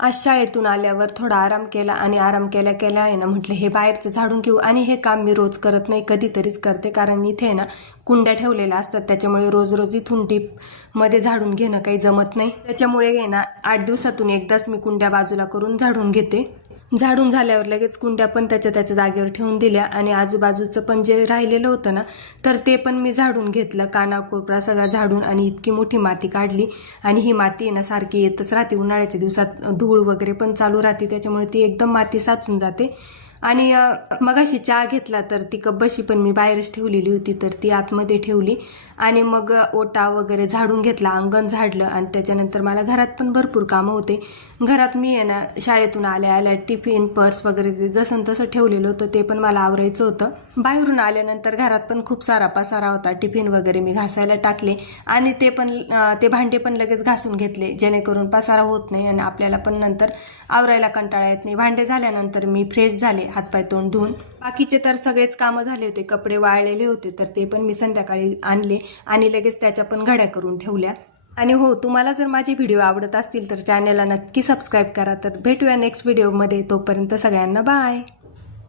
आज शाळेतून आल्यावर थोडा आराम केला आणि आराम केल्या केल्या आहे ना म्हटलं हे बाहेरचं झाडून घेऊ. आणि हे काम मी रोज करत नाही, कधीतरीच करते, कारण इथे आहे ना कुंड्या ठेवलेल्या असतात, त्याच्यामुळे रोज रोज इथून मध्ये झाडून घेणं काही जमत नाही. त्याच्यामुळे आहे ना 8 दिवसातून एकदाच मी कुंड्या बाजूला करून झाडून घेते. झाडून झाल्यावर लगेच कुंड्या पण त्याच्या जागेवर ठेवून दिल्या आणि आजूबाजूचं पण जे राहिलेलं होतं ना तर ते पण मी झाडून घेतलं, कानाकोपरा सगळा झाडून. आणि इतकी मोठी माती काढली. आणि ही माती आहे ना सारखी येतच राहते, उन्हाळ्याच्या दिवसात धूळ वगैरे पण चालू राहते, त्याच्यामुळे ती एकदम माती साचून जाते. आणि मगाशी चहा घेतला तर ती कब्बशी पण मी बाहेरच ठेवलेली होती, तर ती आतमध्ये ठेवली. आणि मग ओटा वगैरे झाडून घेतला, अंगण झाडलं. आणि त्याच्यानंतर मला घरात पण भरपूर कामं होते. घरात मी आहे ना शाळेतून आल्या आल्या टिफिन पर्स वगैरे ते जसं तसं ठेवलेलं होतं, ते पण मला आवरायचं होतं. बाहेरून आल्यानंतर घरात पण खूप सारा पसारा होता, टिफिन वगैरे मी घासायला टाकले. आणि ते भांडे पण लगेच घासून घेतले, जेणेकरून पसारा होत नाही आणि आपल्याला पण नंतर आवरायला कंटाळा येत नाही. भांडे झाल्यानंतर मी फ्रेश झाले, हातपाय तोंड धुवून. बाकीचे तर सगळेच कामं झाले होते, कपडे वाळलेले होते, तर ते पण मी संध्याकाळी आणले आणि लगेच त्याच्या पण घड्या करून ठेवल्या. आणि हो, तुम्हाला जर माझे व्हिडिओ आवडत असतील तर चॅनलला नक्की सबस्क्राईब करा. तर भेटूया नेक्स्ट व्हिडिओमध्ये, तोपर्यंत सगळ्यांना बाय.